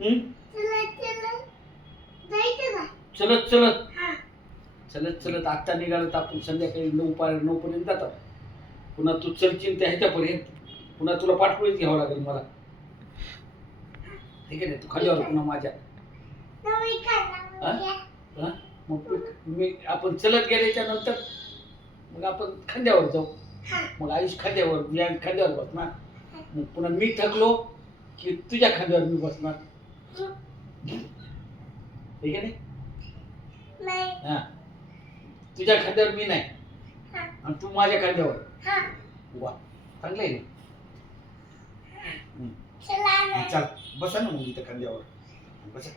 हं? चलत चलत चलत चलत आत्ता निघालं तर आपण संध्याकाळी 9 पर्यंत जातात. पुन्हा तू चलशील त्या ह्याच्यापर्यंत पुन्हा तुला पाठवळीच घ्यावं लागेल मला. ठीक आहे ना, तू खालीवर पुन्हा माझ्या. हा? मग मी आपण चलत गेल्याच्या नंतर मग आपण खांद्यावर जाऊ. मग आयुष खांद्यावर, मी खांद्यावर बसणार. मग पुन्हा मी थकलो की तुझ्या खांद्यावर मी बसणार. ठीक आहे नाही? हा, तुझ्या खांद्यावर मी नाही आणि तू माझ्या खांद्यावर. वा, चांगलं आहे ना. चल बसा ना मग इथं खांद्यावर. बसा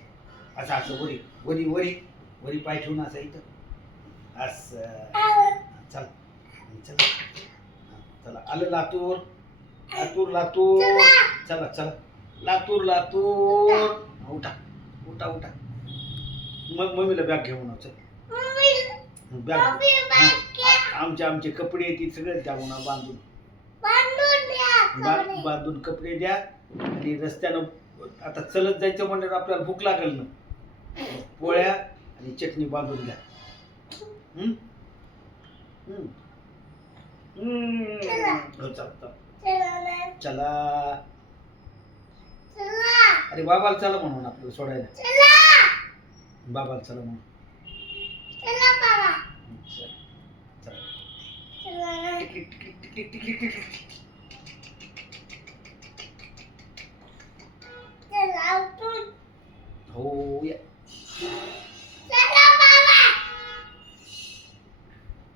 असं असं वरी वरी वरी वरी पाय ठेवून असं इथं असं. चल चल, चला आलं लातूर लातूर लातूर. चला चला लातूर लातूर. उठा उठा उठा. मग मम्मीला बॅग घेऊन चल. बॅग आमचे कपडे ती सगळं द्या म्हणा बांधून. बांधून कपडे द्या. आणि रस्त्यानं आता चलत जायचं म्हणलं आपल्याला भूक लागेल ना. पोळ्या आणि चटणी बांधून द्या. चला. अरे बाबाला चला म्हणून आपल्याला सोडायला. बाबाला चला म्हणून. हो